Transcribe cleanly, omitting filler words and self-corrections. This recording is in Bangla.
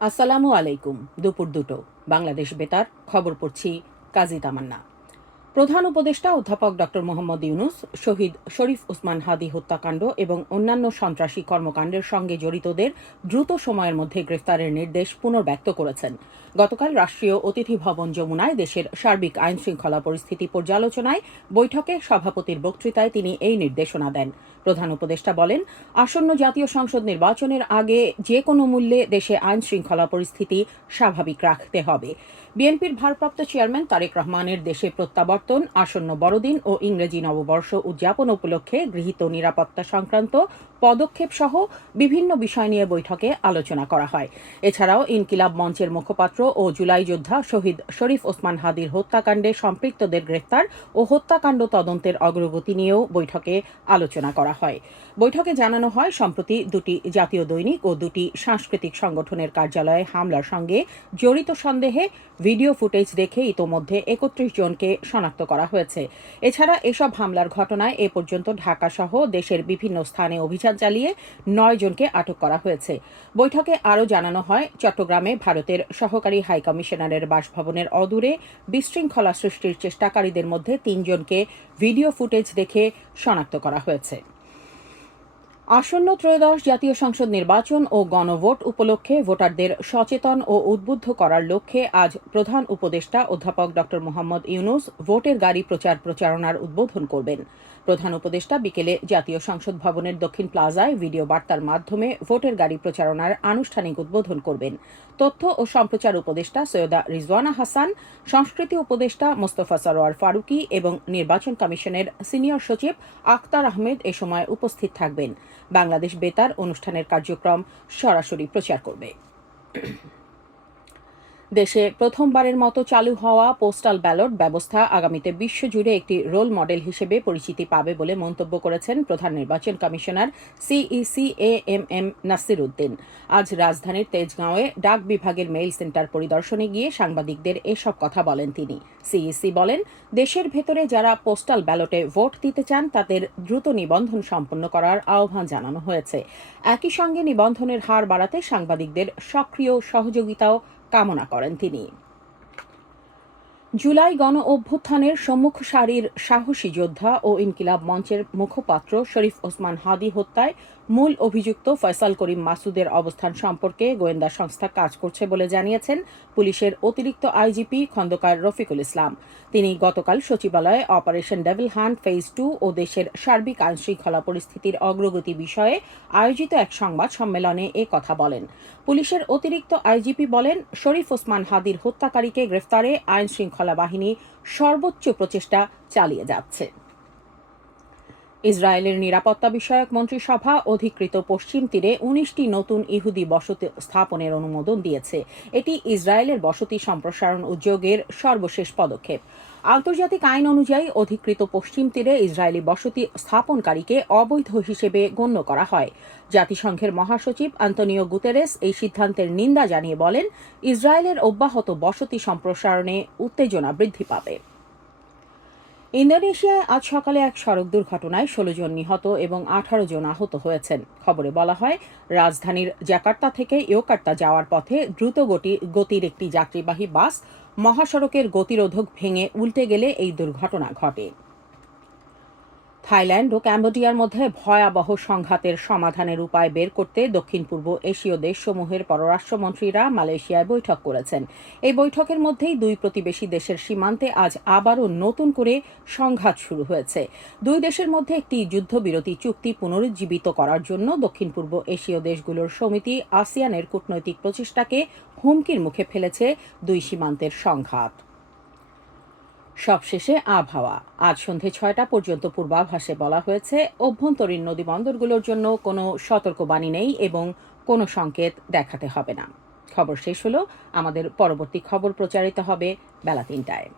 আসসালামু আলাইকুম। দুপুর দুটো বাংলাদেশ বেতার খবর পড়ছি কাজী তামান্না। প্রধান উপদেষ্টা অধ্যাপক ডক্টর মোহাম্মদ ইউনুস শহীদ শরীফ ওসমান হাদি হত্যাকাণ্ড এবং অন্যান্য সন্ত্রাসী কর্মকাণ্ডের সঙ্গে জড়িতদের দ্রুত সময়ের মধ্যে গ্রেফতারের নির্দেশ পুনর্ব্যক্ত করেছেন। গতকাল রাষ্ট্রীয় অতিথি ভবন যমুনায় দেশের সার্বিক আইন শৃঙ্খলা পরিস্থিতি পর্যালোচনায় বৈঠকে সভাপতির বক্তৃতায় তিনি এই নির্দেশনা দেন। প্রধান উপদেষ্টা বলেন, আসন্ন জাতীয় সংসদ নির্বাচনের আগে যে কোনো মূল্যে দেশে আইন শৃঙ্খলা পরিস্থিতি স্বাভাবিক রাখতে হবে। বিএনপির ভারপ্রাপ্ত চেয়ারম্যান তারেক রহমানের দেশে প্রত্যাবর্তন, আসন্ন বড়দিন ও ইংরেজি নববর্ষ উদযাপন উপলক্ষে গৃহীত নিরাপত্তা সংক্রান্ত পদক্ষেপ সহ বিভিন্ন বিষয় নিয়ে বৈঠকে আলোচনা করা হয়। এছাড়াও ইনকিলাব মঞ্চের মুখপাত্র ও জুলাই যোদ্ধা শহীদ শরীফ ওসমান হাদির হত্যাকাণ্ডে সম্পৃক্তদের গ্রেফতার ও হত্যাকাণ্ড তদন্তের অগ্রগতি নিয়েও বৈঠকে আলোচনা করা হয়। বৈঠকে জানানো হয়, সম্প্রতি দুটি জাতীয় দৈনিক ও দুটি সাংস্কৃতিক সংগঠনের কার্যালয়ে হামলার সঙ্গে জড়িত সন্দেহে ভিডিও ফুটেজ দেখে ইতোমধ্যে ৩১ জনকে শনাক্ত করা হয়েছে। এছাড়া এসব হামলার ঘটনায় এ পর্যন্ত ঢাকা সহ দেশের বিভিন্ন স্থানে অভিযান চালিয়ে ৯ জনকে আটক করা হয়েছে। বৈঠকে আরও জানানো হয়, চট্টগ্রামে ভারতের সহকারী হাইকমিশনারের বাসভবনের অদূরে বিশৃঙ্খলা সৃষ্টির চেষ্টাকারীদের মধ্যে ৩ জনকে ভিডিও ফুটেজ দেখে শনাক্ত করা হয়েছে। আসন্ন ত্রয়োদশ জাতীয় সংসদ নির্বাচন ও গণভোট উপলক্ষে ভোটারদের সচেতন ও উদ্বুদ্ধ করার লক্ষ্যে আজ প্রধান উপদেষ্টা অধ্যাপক ডক্টর মোহাম্মদ ইউনুস ভোটের গাড়ি প্রচারণার উদ্বোধন করবেন। প্রধান উপদেষ্টা বিকেলে জাতীয় সংসদ ভবনের দক্ষিণ প্লাজায় ভিডিও বার্তার মাধ্যমে ভোটের গাড়ি প্রচারণার আনুষ্ঠানিক উদ্বোধন করবেন। তথ্য ও সম্প্রচার উপদেষ্টা সৈয়দা রিজওয়ানা হাসান, সংস্কৃতি উপদেষ্টা মোস্তফা সরোয়ার ফারুকী এবং নির্বাচন কমিশনের সিনিয়র সচিব আখতার আহমেদ এ সময় উপস্থিত থাকবেন। বাংলাদেশ বেতার অনুষ্ঠানের কার্যক্রম সরাসরি প্রচার করবে। দেশে প্রথমবারের মতো চালু হওয়া পোস্টাল ব্যালট ব্যবস্থা আগামীতে বিশ্বজুড়ে একটি রোল মডেল হিসেবে পরিচিতি পাবে বলে মন্তব্য করেছেন প্রধান নির্বাচন commissioner CEC AMM Nasir Uddin. আজ রাজধানীর তেজগাঁওয়ে ডাক বিভাগের মেইল সেন্টার পরিদর্শনে গিয়ে সাংবাদিকদের এসব কথা বলেন তিনি। সিইসি বলেন, দেশের ভেতরে যারা পোস্টাল ব্যালটে ভোট দিতে চান তাদের দ্রুত নিবন্ধন সম্পন্ন করার আহ্বান জানানো হয়েছে। একই সঙ্গে নিবন্ধনের হার বাড়াতে সাংবাদিকদের সক্রিয় সহযোগিতাও কামনা করেন তিনি। জুলাই গণ অভ্যুত্থানের সম্মুখ সারির সাহসী যোদ্ধা ও ইনকিলাব মঞ্চের মুখপাত্র শরীফ ওসমান হাদি হত্যায় মূল অভিযুক্ত ফয়সাল করিম মাসুদের অবস্থান সম্পর্কে গোয়েন্দা সংস্থা কাজ করছে বলে জানিয়েছেন পুলিশের অতিরিক্ত আইজিপি খন্দকার রফিকুল ইসলাম। তিনি গতকাল সচিবালয়ে অপারেশন ডেভিল হান্ট ফেজ 2 ও দেশের সার্বিক আইনশৃঙ্খলা পরিস্থিতির অগ্রগতি বিষয়ে আয়োজিত এক সংবাদ সম্মেলনে এ কথা বলেন। পুলিশের অতিরিক্ত আইজিপি বলেন, শরীফ ওসমান হাদির হত্যাকারীকে গ্রেফতারে আইনশৃঙ্খলা বাহিনী সর্বোচ্চ প্রচেষ্টা চালিয়ে যাচ্ছে। ইসরায়েলের নিরাপত্তা বিষয়ক মন্ত্রিসভা অধিকৃত পশ্চিম তীরে ১৯টি নতুন ইহুদি বসতি স্থাপনের অনুমোদন দিয়েছে। এটি ইসরায়েলের বসতি সম্প্রসারণ উদ্যোগের সর্বশেষ পদক্ষেপ। আন্তর্জাতিক আইন অনুযায়ী অধিকৃত পশ্চিম তীরে ইসরায়েলি বসতি স্থাপনকারীকে অবৈধ হিসেবে গণ্য করা হয়। জাতিসংঘের মহাসচিব আন্তোনিও গুতেরেস এই সিদ্ধান্তের নিন্দা জানিয়ে বলেন, ইসরায়েলের অব্যাহত বসতি সম্প্রসারণে উত্তেজনা বৃদ্ধি পাবে। ইন্দোনেশিয়ায় আজ সকালে এক সড়ক দুর্ঘটনায় ১৬ জন নিহত এবং ১৮ জন আহত হয়েছেন। খবরে বলা হয়, রাজধানীর জাকার্তা থেকে ইয়োকার্তা যাওয়ার পথে দ্রুত গতির একটি যাত্রীবাহী বাস মহাসড়কের গতিরোধক ভেঙে উল্টে গেলে এই দুর্ঘটনা ঘটে। থাইল্যান্ড ও ক্যাম্বোডিয়ার মধ্যে ভয়াবহ সংঘাতের সমাধানের উপায় বের করতে দক্ষিণ পূর্ব এশীয় দেশসমূহের পররাষ্ট্রমন্ত্রীরা মালয়েশিয়ায় বৈঠক করেছেন। এই বৈঠকের মধ্যেই দুই প্রতিবেশী দেশের সীমান্তে আজ আবারও নতুন করে সংঘাত শুরু হয়েছে। দুই দেশের মধ্যে একটি যুদ্ধবিরতি চুক্তি পুনরুজ্জীবিত করার জন্য দক্ষিণ পূর্ব এশীয় দেশগুলোর সমিতি আসিয়ানের কূটনৈতিক প্রচেষ্টাকে হুমকির মুখে ফেলেছে দুই সীমান্তের সংঘাত। সবশেষে আবহাওয়া। আজ সন্ধে ৬টা পর্যন্ত পূর্বাভাসে বলা হয়েছে, অভ্যন্তরীণ নদীবন্দরগুলোর জন্য কোনো সতর্কবাণী নেই এবং কোনো সংকেত দেখাতে হবে না। খবর শেষ হলো। আমাদের পরবর্তী খবর প্রচারিত হবে বেলা ৩টায়।